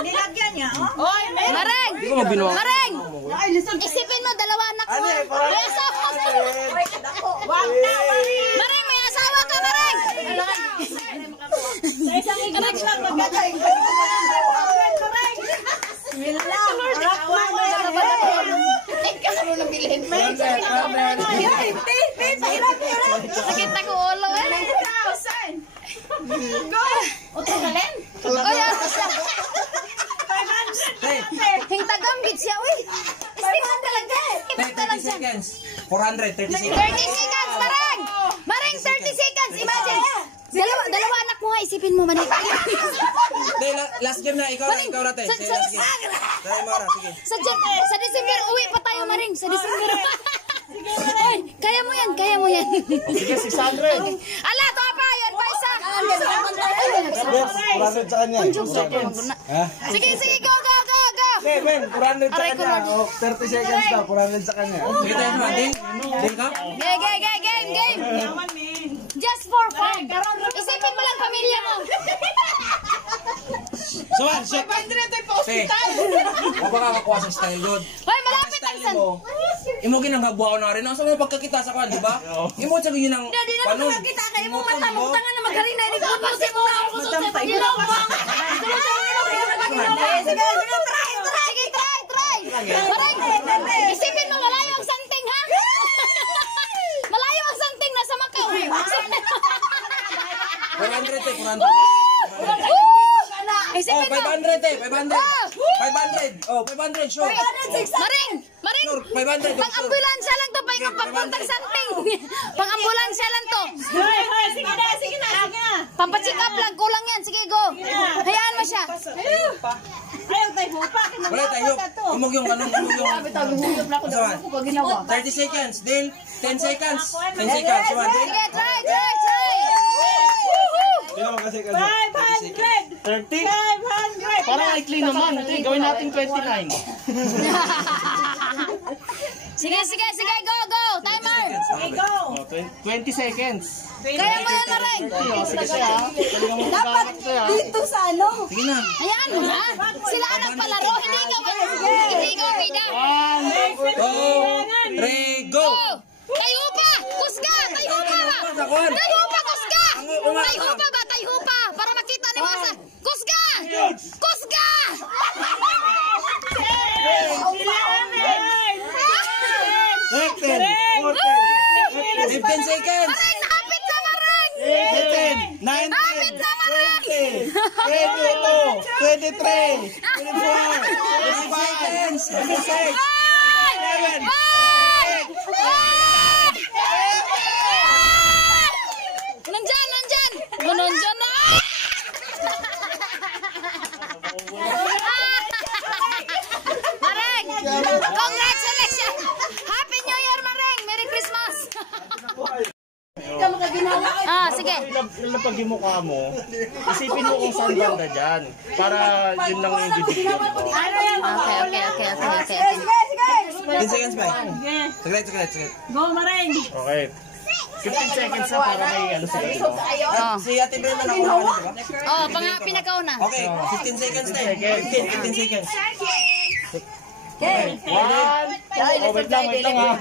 Nilagyan niya, oh. Oy, Mareng! Mareng! Isipin mo, dalawa anak mo. May asawa ka. Mareng, may asawa ka, Mareng! Sa isang igrex lang, magkakain ka. Nakita ko ulo eh. 1,000. Go! Utugalin? Hingtagam gid siya, uy. Istiman talaga. 30 seconds. 400, 30 seconds. 30 seconds, Mareng! Mareng, 30 seconds. Imagine. Dalawa anak mo nga, isipin mo, Mareng. Last game na, ikaw natin. Last game. Dahil Mara, sige. Sa December, uwi pa tayo, Mareng. Sa December. Ay, kaya mo yan, kaya mo yan. Sige, 600. Ala, ito pa, yan pa isa. Yes, 400 sa kanya. Sige, sige, go, go, go, go. Okay, men, 400 sa kanya. 30 seconds daw, 400 sa kanya. Sige tayo naman, Ding ka? Game. Just for fun. Isipin mo lang pamilya mo. So, 500 ay pa-hospital. Huwag ka makuha sa style good. Hoy, malapit ang san. Imo ginanggabuha ko na rin. Sa mga pagkakita sa kwan, di ba? Imo sa ganyan ng Hindi na magkakita kayo mo mata mo tangan na magkarina ni pupusin mo ako sa pagdilaw mo. Sige, try. Isipin mo malayo ang santing ha. Malayo ang santing nasa Macau. 400 eh, 400. Isipin mo. 500 Oh, 500, sure. Maring! Sure, 500. Pang-ambulansya lang to, pang-puntang santing. Pang-ambulansya lang to. Sige na. Pampacheck up lang, kulang yan. Sige, go. Hayaan mo siya. Ayaw tayo pa. Wala tayo. Umog yung kanong, umog yung... 30 seconds, Dale. 10 seconds. 10 seconds. Sige, try. Kailan mo kasi 500. 30? Parang ikli naman. Ito, gawin natin 29. Sige, go. Timer. Go. 20 seconds. Kaya mo yan, Maring. Sige siya. Dapat Dito sa ano? Sige na. Hayaan mo na. Sila ang nagpalaro. Hindi ikaw bida. 1, 2, 3, go! Tayo pa! Kusga! Tayo pa! Para makita ni Masa. Kusga! 15 seconds. Maring, napit sa Maring! 18, 19, 20, 22, 23, 24, 25, 26, 27, Nandyan na! Maring! Congratulations! Happy New Year, Maring! Merry Christmas! Sige. Ilapag yung mukha mo, isipin mo kung saan banda dyan. Para yun lang yung bibigyan mo. Okay. 10 seconds pa. Saglit. Go, Maring. Okay. 15 seconds na para may ano sa inyo. Si Ate Brenda na una, di ba? Pinakauna. Okay, 15 seconds na eh. 15 seconds. Okay. 1. Oh, wait lang ha.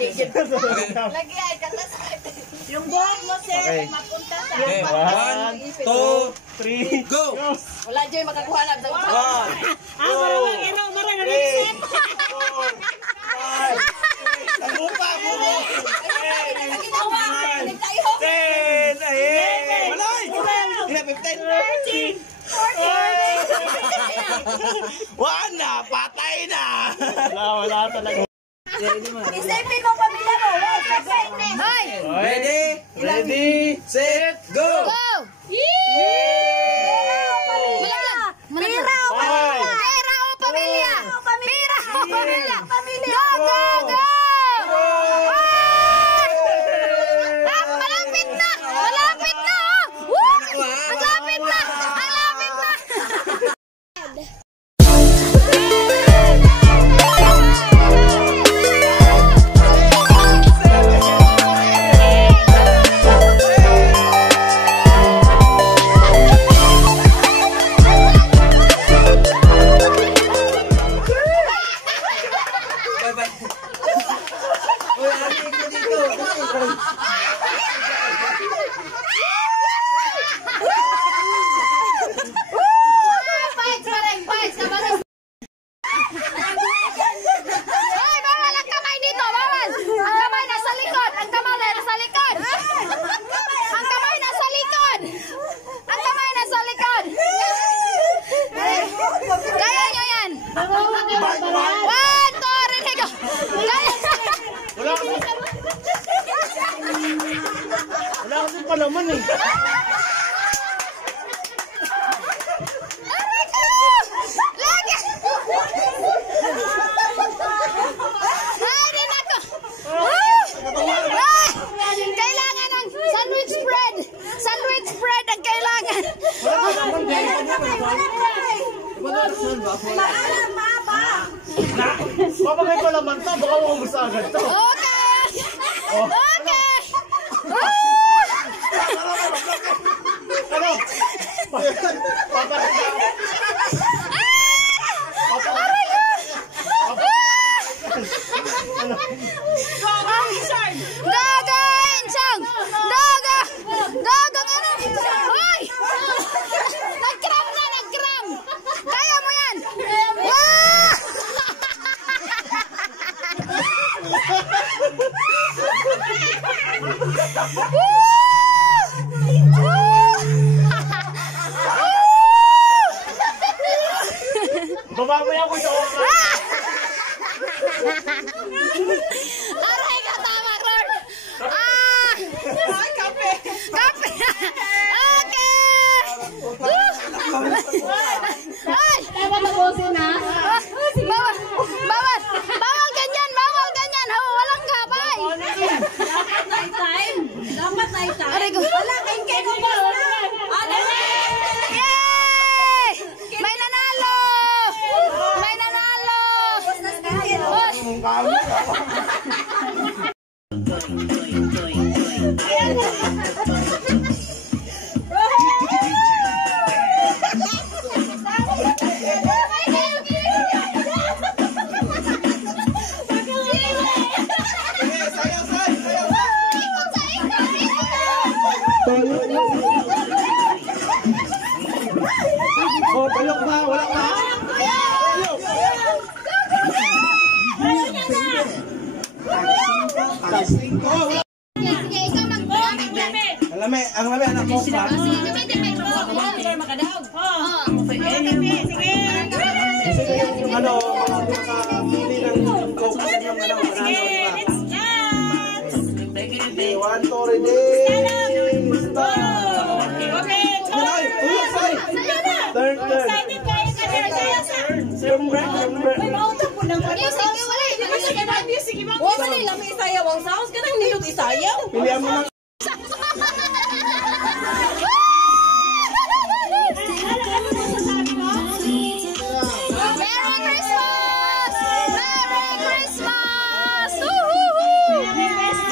Yung buhok mo, sir, Okay. mapunta sa... Okay, 1, 2, 3. go! Wala dyan makakuha na. 1, 2, 3, 4, 5. Ang bupa, bubo. 10, ayun. Malay! 15. 14. Wala, patay na. Wala talaga. Isipin mo pamilya mo. Hoy! Ready, set, go! Pera o pamilya! Go! Malapit na! Malapit na! Papagay pa naman to, baka maubos agad to. Okay! Okay! Ano? Papagay ka. Daga! Insang! Daga! Daga nga na! Hoy! Nag-cram na! Nag-cram! Kaya mo yan! Wah! Baba mo yan kung sa oras. Aray ka, tama, Lord! Ah! Kape! Kape! Okay! Ay! Bawal! Bawal! Bawal ganyan! Bawal ganyan! Walang kapay! Dapat na time. Aray ko! Wala kayong kemo ba? Yay! May nanalo! May nanalo! Oy! Oh, payok na, wala na. Sige, ikaw mag-gamit yan. Ang lami, anak mo pa. Sige, gamitin mo ito. Makadahog. Yung ano, makapili ng coke ng ano, one, two, ready, start. Turn. Wala nila may isayaw ang sounds. Kanang nilot isayaw. Pilihan mo ng Merry Christmas! Merry Christmas! Woo-hoo-hoo! Next!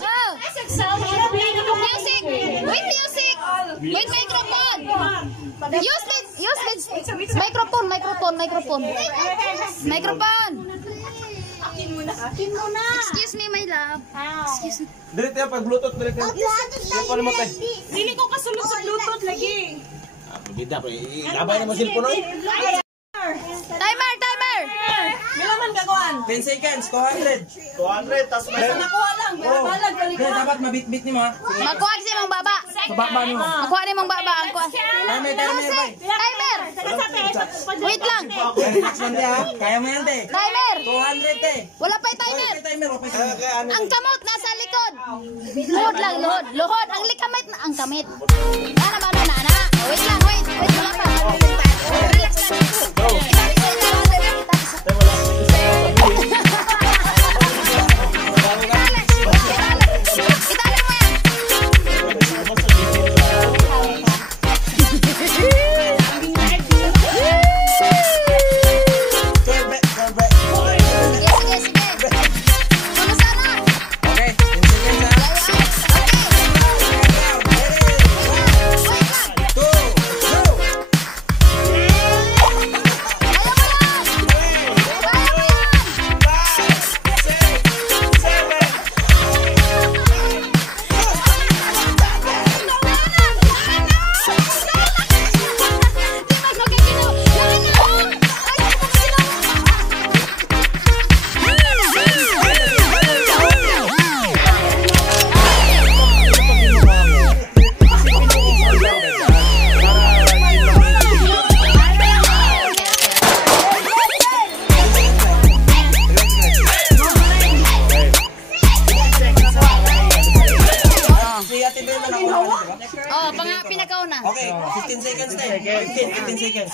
Oh! Music! With music! With microphone! Use microphone! Excuse me, my love. Excuse me. Diret yan, pag Bluetooth, diret yan. Yan pa naman tayo. Dili ko kasulod sa Bluetooth lagi. Bida pa, igabay na mo cellphone oy. Timer! Milaman ka kuan. 10 seconds, 200. 200, tas may... Nakuha lang. Balag balik Kaya ko. dapat mabit-bit ni mo ha. Magkuha kasi mong baba. Sababa ni mo. Magkuha ni mong baba. Ang kuha. Timer, bay. Timer! Wait lang. Action te ha. Kaya mo yan te. Timer! 200 te. Wala pa yung timer. Timer, okay timer. Ang kamot nasa likod. Luhod lang, luhod. Luhod. Ang likamit na. Ang kamit. Nana. Wait lang, wait. Wala pa. Relax lang. Itali sa ilalim. Itali mo yan. Sige. Kumusta na? Okay, 10 seconds ha. Wait lang. 2, go! Si Ate Bel na nakuha ka na, diba? Oh, pinakauna. Okay, 15 seconds tayo. 15 seconds.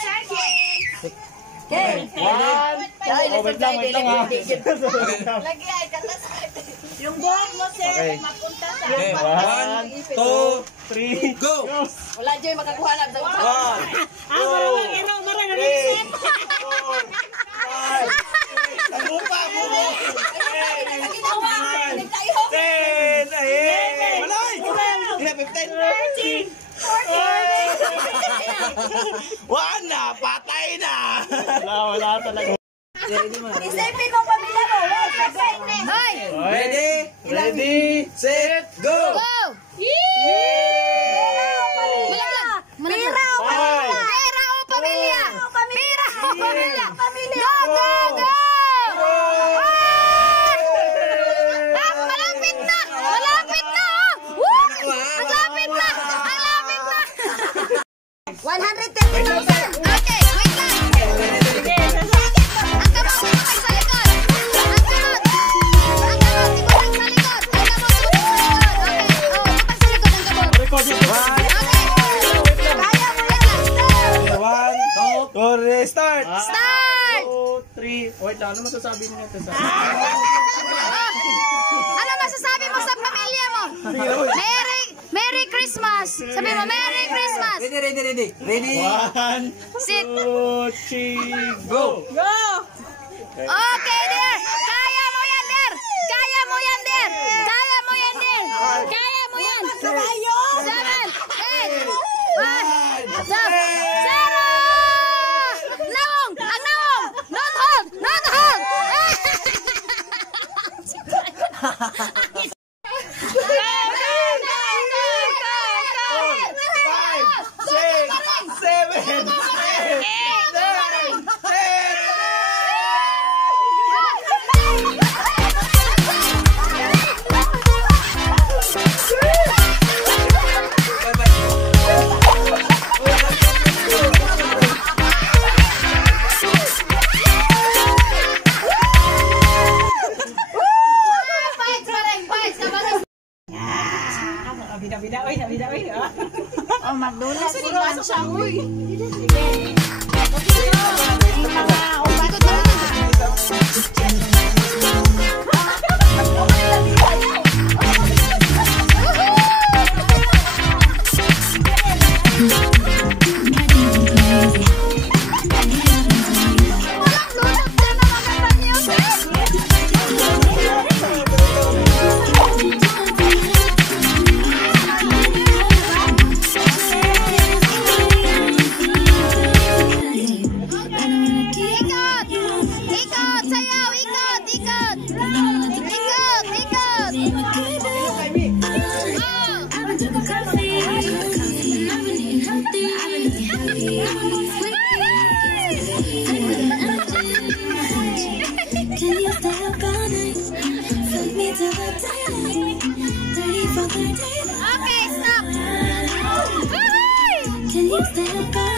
One. Oh, wait lang ha. Lagi ay katas. Yung buhok mo, sir, Okay. mapunta sa... Okay, 1, 2, 3, go! Wala dyan makakuha na. 1, 2, 3, 4, 5, 10, Malay! 15, 1 na! Patay na! Wala talaga. Isipin mo pamilya mo. Hoy! Ready? Ready, Set, go! Go! Malaglag. Five. Pera o pamilya? Pera o pamilya? Go, go, go! Malapit na! Malapit na! Oh! Woo! Ang lapit na! Ang lapit na! 130,000! Okay, wait lang! Ang kamot mo sa likod! Ang kamot! Ang kamot! Ikot sa likod! Ang kamot! Ikot sa likod! Okay, oh, ikot sa likod ang kamot! Record nyo. Okay! Kaya mo yan! 1, 2, start! Start! 2, 3. Wait lang, ano masasabi niyo natin sa... Ano masasabi mo sa pamilya mo? Merry Christmas! Sabi mo, Merry Christmas! Ready? 1, Sit! 2, 3, go! Go! Okay, dear! Kaya mo yan, dear! Kaya mo yan, dear! Kaya mo yan, dear! Kaya mo yan! 7, 8, 0! Nawong! Ang nawong! Not hold! Not hold! Bida, oy. Oh, magdulas. Siya, uy. Okay, stop. Can you stay up all